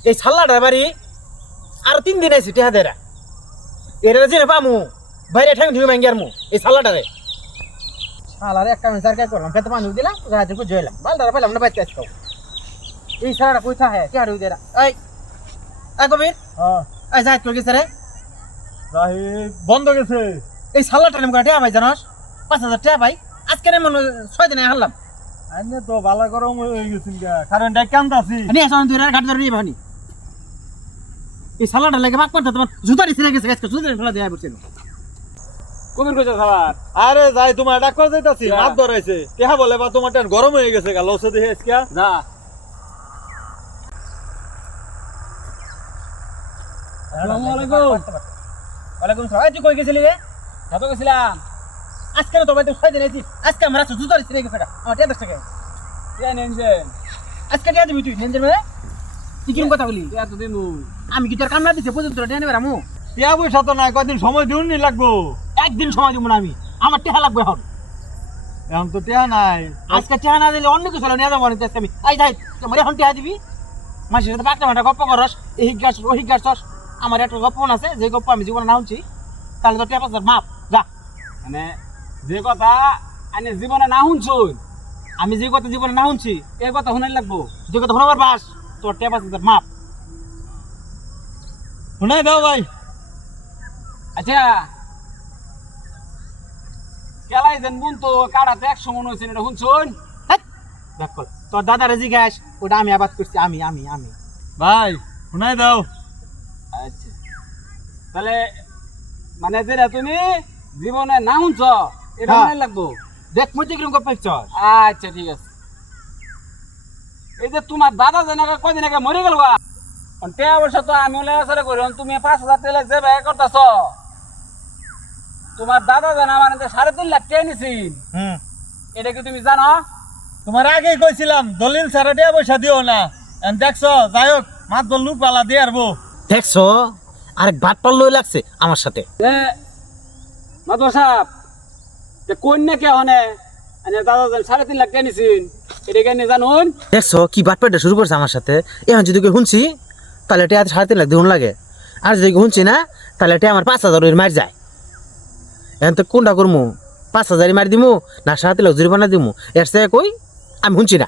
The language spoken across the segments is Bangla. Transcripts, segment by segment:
এই সাল্লাটার বাড়ি আর তিন দিন আছি টেহা দেরা এটা জেনে পামু বাইরে ঠ্যাং ধুয়ে মাঙ্গি আরমু এই সাল্লাটারে শালারে একটা মিসার কে করলাম খেতে পানি দিলাম রাতে কো জয়লাম বালদারা পেলাম না বাইতে এই সালাটা কই থাকে দেরা? এই এই কবির হ্যাঁ। এই যাই তোর গেছে রে? রাহি বন্ধ গেছে। এই সাল্লাটা নেম করে টেহা ভাই জানোস? পাঁচ হাজার টেহা ভাই আজকে নেম ছয় দিনে হারলাম। আইনে তো বালা গরম হয়ে গেছিল গা কারণ আছি? নিয়ে আসুন তুই ঘাট ধরে নিয়ে ভানি এই সালাটা লেগে বাক করতে তোমার জুতারি ছিঁড়ে গেছে আজকে জুতারি ফেলা দেয়া বলছিল কবির কইছে সবার আরে যাই তোমার ডাক করে যাইতাছি যা। ধরাইছে। কেহা বলে বা তোমার টেন গরম হয়ে গেছে গা লসে দেখে আজকে? যা। আসসালামু আলাইকুম। ওয়ালাইকুম সালাম তুই কই গেছিলি রে? কত গেছিলাম। আজকে তো ছয় দিন আছিস আজকে আমরা জুতারি ছিঁড়ে গেছে গা। আমার টেয়া দশ টাকা আজকে টেয়া দিবি তুই নেন যাবে তুই কিরম কথা বলি দিমু আমি কি তোর দিছে? পর্যন্ত টেয়া পয়সা তো নাই কদিন সময় দিউন নি লাগবো। একদিন সময় দিব না আমি। আমার টেহা লাগবে এখন। এখন তো টিয়া নাই। আজকে টেহা না দিলে অন্য কিছু নিয়ে যাব আমি। আই যাই তোমার এখন টেহা দিবি? মাসের সাথে বাচ্চা মাটা গপ্প করস এই গাছ ওই গাছ আমার একটা গপ্প মনে আছে যে গপ্প আমি জীবনে না শুনছি তাহলে তো টেহা পাঁচ মাপ। যা। মানে যে কথা আনে জীবনে না শুনছুন আমি যে কথা জীবনে না শুনছি এই কথা শুনাই লাগবো। যে কথা শোনাবার বাস তোর টেহা পাঁচ মাপ। শুনাই দাও ভাই। আচ্ছা। কেলাই যেন বুন তো কাড়াতে একশো মন হয়েছে এটা শুনছুন? হেৎ, তোর দাদারে জিজ্ঞাস ওটা আমি আবাদ করছি আমি আমি আমি। ভাই শুনাই দাও। আচ্ছা। তাহলে মানে যেটা তুমি জীবনে না শুনছ এটা হ্যাঁ। শুনাই লাগবো? দেখ মুই তো কিরম আচ্ছা ঠিক আছে। এই যে তোমার দাদা যেন কদিন আগে মরে গেল গা টেয়া বছর তো আমি লেখাচড়া করি তুমি পাঁচ হাজার তেলে যে ব্যয় করতেছ তোমার দাদা যেন আমার সাড়ে তিন লাখ টেয়া নিছিল। এটা কি তুমি জানো? তোমার আগেই কইছিলাম দলিল ছাড়া টিয়া পয়সা দিও না। দেখছ যাই হোক মাছ লুক পালা দিয়ে আরবো। দেখছ আরেক ভাত পাল লই লাগছে আমার সাথে। এ মাধব সাহেব যে কন্যা কে হনে দাদা যেন সাড়ে তিন লাখ নিছিল। এটা কেন জানুন? দেখছ কি বাট পেটে শুরু করছে আমার সাথে। এখন যদি শুনছি তাহলে এটা সাড়ে তিন লাখ দিন লাগে। আর যদি শুনছি না তাহলে এটা আমার পাঁচ হাজার মার যায়। এখন তো কোনটা করমু? পাঁচ হাজারই মারি দিমু না সাড়ে তিন লাখ জরিমানা দিমু। এর সে কই আমি শুনছি না।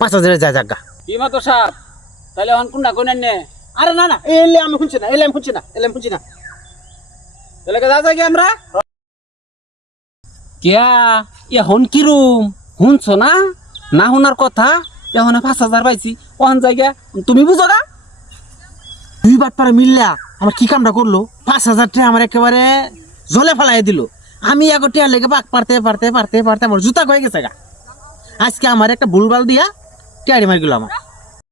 পাঁচ হাজারে যায় জাগা কি মাধব সাহেব তাহলে এখন কোনটা কন্যা নে? আরে না না এলে আমি শুনছি না এলে আমি শুনছি না এলে আমি শুনছি না। তাহলে কে যাওয়া কি আমরা? কিয়া এখন কিরম শুনছ না? না শোনার কথা? এখন পাঁচ হাজার পাইছি। ওখান জায়গা, তুমি বুঝো না? দুই বাট পারে মিললা, আমার কি কামটা করল? পাঁচ হাজার টাকা আমার একেবারে জলে ফেলাই দিল। আমি আগে টিয়া লেগে পাক পারতে পারতে পারতে পারতে আমার জুতা হয়ে গেছে গা। আজকে আমার একটা ভুলভাল দিয়া টিয়ারি মারি গেল আমার।